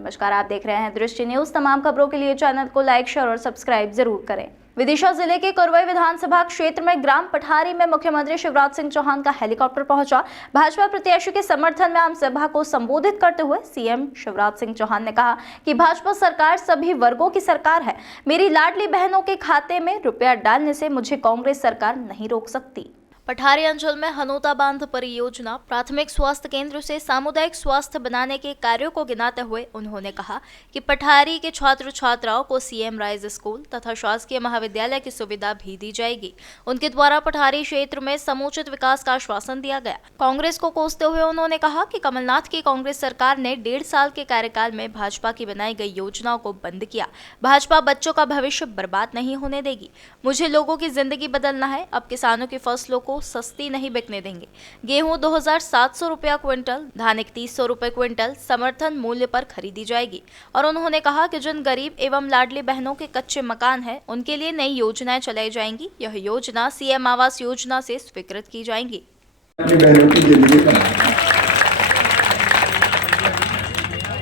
नमस्कार, आप देख रहे हैं दृष्टि न्यूज। तमाम खबरों के लिए चैनल को लाइक, शेयर और सब्सक्राइब जरूर करें। विदिशा जिले के कोरबई विधानसभा क्षेत्र में ग्राम पठारी में मुख्यमंत्री शिवराज सिंह चौहान का हेलीकॉप्टर पहुंचा। भाजपा प्रत्याशी के समर्थन में आम सभा को संबोधित करते हुए सीएम शिवराज सिंह चौहान ने कहा कि भाजपा सरकार सभी वर्गों की सरकार है। मेरी लाडली बहनों के खाते में रुपया डालने से मुझे कांग्रेस सरकार नहीं रोक सकती। पठारी अंचल में हनोता बांध परियोजना प्राथमिक स्वास्थ्य केंद्र से सामुदायिक स्वास्थ्य बनाने के कार्यों को गिनाते हुए उन्होंने कहा कि पठारी के छात्र छात्राओं को सीएम राइज स्कूल तथा शासकीय महाविद्यालय की सुविधा भी दी जाएगी। उनके द्वारा पठारी क्षेत्र में समुचित विकास का आश्वासन दिया गया। कांग्रेस को कोसते हुए उन्होंने कहा कि कमलनाथ की कांग्रेस सरकार ने 1.5 साल के कार्यकाल में भाजपा की बनाई गई योजनाओं को बंद किया। भाजपा बच्चों का भविष्य बर्बाद नहीं होने देगी। मुझे लोगों की जिंदगी बदलना है। अब किसानों की फसलों को सस्ती नहीं बिकने देंगे। गेहूं 2700 रुपया क्विंटल, धान 3100 रुपए क्विंटल समर्थन मूल्य पर खरीदी जाएगी। और उन्होंने कहा कि जिन गरीब एवं लाडली बहनों के कच्चे मकान हैं, उनके लिए नई योजनाएं चलाई जाएंगी। यह योजना सीएम आवास योजना से स्वीकृत की जाएंगी।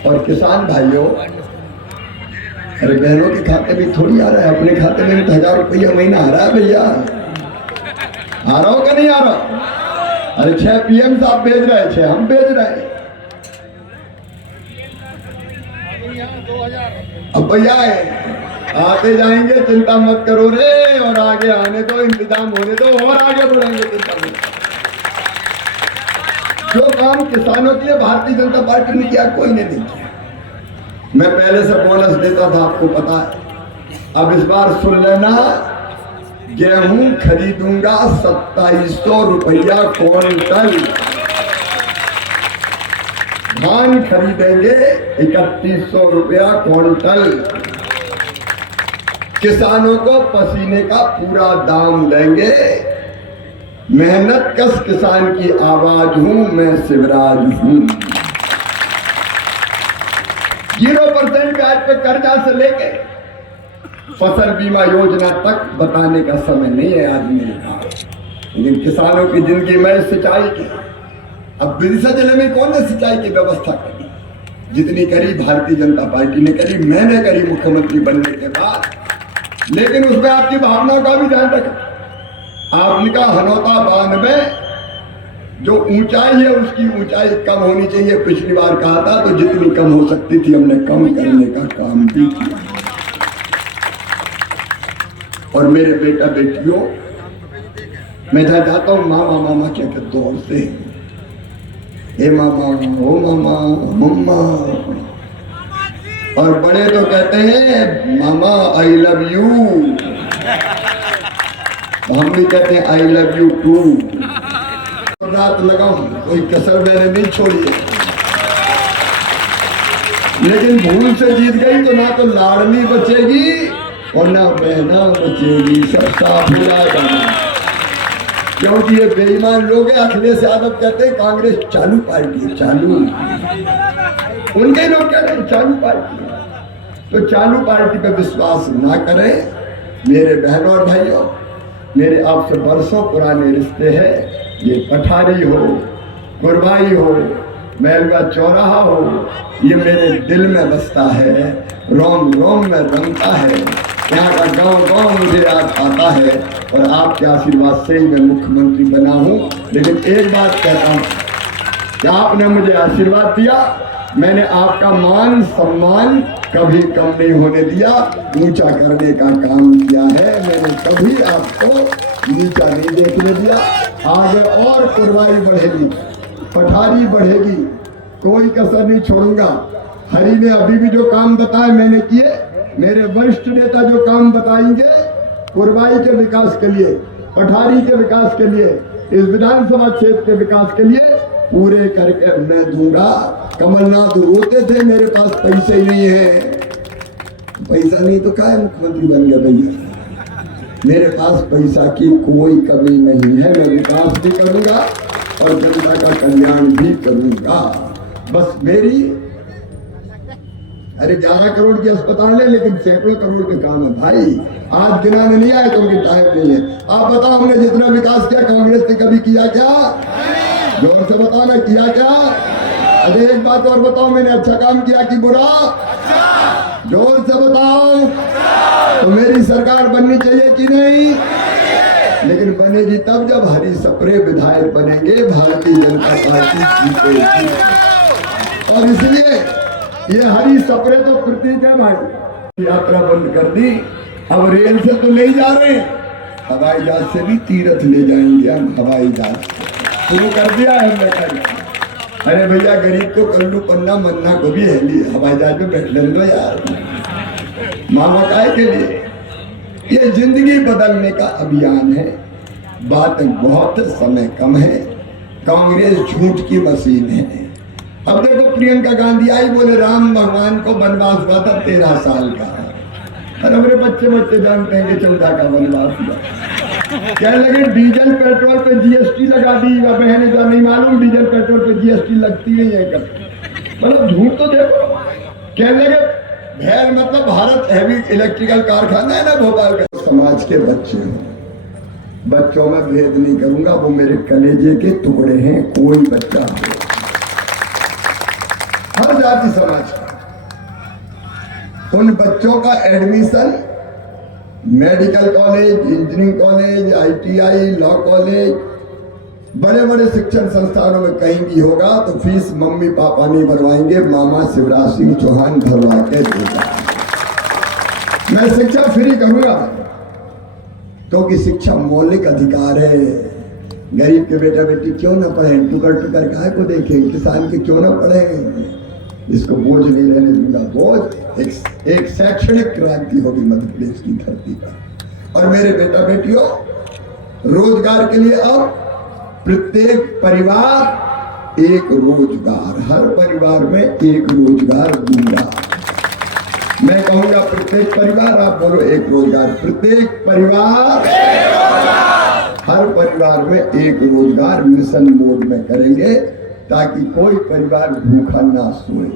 और किसान भाइयों, अरे बहनों के खाते में थोड़ी आ रहा है, अपने खाते में 1000 रुपया महीना आ रहा है भैया। आ रहा हो क्या नहीं आ रहा? अरे 6 पीएम साहब भेज रहे हैं, 6 हम भेज रहे हैं। अब भैया आते जाएंगे, चिंता मत करो रे। और आगे आने दो, इंतजाम होने दो, और आगे बढ़ेंगे, चिंता मत। जो काम किसानों के लिए भारतीय जनता पार्टी ने किया, कोई ने नहीं किया। मैं पहले से बोनस देता था, आपको पता है। अब इस बार सुन लेना, गेहूं खरीदूंगा 2700 रुपया क्विंटल, धान खरीदेंगे 3100 रुपया क्विंटल। किसानों को पसीने का पूरा दाम देंगे। मेहनत कश किसान की आवाज हूं मैं, शिवराज हूं। 0% ब्याज पे कर्जा से लेके फसल बीमा योजना तक बताने का समय नहीं है आज मेरे पास। लेकिन किसानों की जिंदगी में सिंचाई की, अब विदिशा जिले में कौन ने सिंचाई की व्यवस्था करी? जितनी करी भारतीय जनता पार्टी ने करी, मैंने करी मुख्यमंत्री बनने के बाद। लेकिन उसमें आपकी भावनाओं का भी ध्यान रखें। आपने कहा हनोता बांध में जो ऊंचाई है, उसकी ऊंचाई कम होनी चाहिए। पिछली बार कहा था, तो जितनी कम हो सकती थी हमने कम करने का काम भी किया। और मेरे बेटा बेटियों, मैं जहाँ जाता हूँ, मामा मामा क्या कहते दौड़ते हैं, हे मामा, ओ मामा, मम्मा। और बड़े तो कहते हैं मामा आई लव यू। हम भी कहते हैं आई लव यू टू। रात लगाऊं, कोई कसर मैंने नहीं छोड़ी है। लेकिन भूल से जीत गई तो ना तो लाडली बचेगी और ना बहना बचेगी, सब साफ हो जाएगा। क्योंकि ये बेईमान लोग हैं। अखिलेश यादव कहते हैं कांग्रेस चालू पार्टी, चालू। उनके लोग कह रहे हैं चालू पार्टी। तो चालू पार्टी पे विश्वास ना करें मेरे बहनों और भाइयों। मेरे आपसे बरसों पुराने रिश्ते हैं। ये पठारी हो, कोरबाई हो, मेलवा चौराहा हो, ये मेरे दिल में बसता है, रोम रोम में रमता है। यहाँ का गांव गांव मुझे याद आता है। और आपके आशीर्वाद से ही मैं मुख्यमंत्री बना हूँ। लेकिन एक बात कहता हूँ कि आपने मुझे आशीर्वाद दिया, मैंने आपका मान सम्मान कभी कम नहीं होने दिया, ऊंचा करने का काम किया है। मैंने कभी आपको नीचा नहीं देखने दिया। आगे और कुर्बानी बढ़ेगी, पठारी बढ़ेगी, कोई कसर नहीं छोड़ूंगा। हरी ने अभी भी जो काम बताए मैंने किए। मेरे वरिष्ठ नेता जो काम बताएंगे कुर्बाई के विकास के लिए, पठारी के विकास के लिए, इस विधानसभा क्षेत्र के विकास के लिए पूरे करके मैं दूंगा। कमलनाथ रोते थे मेरे पास पैसे ही नहीं है। पैसा नहीं तो क्या मुख्यमंत्री बन गया भैया। मेरे पास पैसा की कोई कमी नहीं है। मैं विकास भी करूंगा और जनता का कल्याण भी करूंगा। बस मेरी 11 करोड़ की अस्पताल है, लेकिन सैकड़ों करोड़ के काम है भाई। आज गिनाने नहीं आए क्योंकि टाइम नहीं है। आप बताओ, हमने जितना विकास किया कांग्रेस ने कभी किया क्या? जोर से बताना, किया क्या? अरे एक बात और बताओ, मैंने अच्छा काम किया कि बुरा? जोर से बताओ। तो मेरी सरकार बननी चाहिए कि नहीं? लेकिन बनेगी तब जब हरी सप्रे विधायक बनेंगे, भारतीय जनता पार्टी जीतेगी। और इसलिए ये हरी सप्रे तो प्रतीक है भाई। यात्रा बंद कर दी, अब रेल से तो नहीं जा रहे, हवाई जहाज से भी तीर्थ ले जाएंगे हम। हवाई जहाज शुरू कर दिया है हमने कल। अरे भैया गरीब को कल्लू पन्ना मन्ना को भी हेली हवाई जहाज में बैठ लें दो यार, मामा काय के लिए। ये जिंदगी बदलने का अभियान है। बातें बहुत, समय कम है। कांग्रेस झूठ की मशीन है। अब देखो प्रियंका गांधी आई, बोले राम भगवान को वनवास हुआ था 13 साल का। अरे मेरे बच्चे जानते हैं कि 14 का वनवास हुआ। क्या लगे डीजल पेट्रोल पे जीएसटी लगा दी, बहने जो नहीं मालूम डीजल पेट्रोल पे जीएसटी लगती नहीं है कब। मतलब झूठ तो देखो। क्या लगे भैल मतलब भारत हैवी इलेक्ट्रिकल कारखाना है ना भोपाल का। समाज के बच्चे हो, बच्चों में भेद नहीं करूंगा, वो मेरे कलेजे के टुकड़े हैं। कोई बच्चा हर जाति समाज का, उन बच्चों का admission medical college, engineering college, ITI, law college, बड़े बड़े शिक्षण संस्थानों में कहीं भी होगा तो फीस मम्मी पापा नहीं भरवाएंगे, मामा शिवराज सिंह चौहान भरवा के देगा। मैं शिक्षा फ्री करूंगा क्योंकि शिक्षा मौलिक अधिकार है। गरीब के बेटा बेटी क्यों ना पढ़े, टुकर टुकर काहे को देखें, किसान के क्यों ना पढ़े, इसको बोझ नहीं रहने दूंगा। बोझ एक शैक्षणिक क्रांति होगी मध्य प्रदेश की धरती पर। और मेरे बेटा बेटियों, रोजगार के लिए अब प्रत्येक परिवार एक रोजगार, हर परिवार में एक रोजगार दूंगा। मैं कहूंगा प्रत्येक परिवार, आप बोलो एक रोजगार। प्रत्येक परिवार, हर परिवार में एक रोजगार मिशन मोड में करेंगे ताकि कोई परिवार भूखा ना सोए।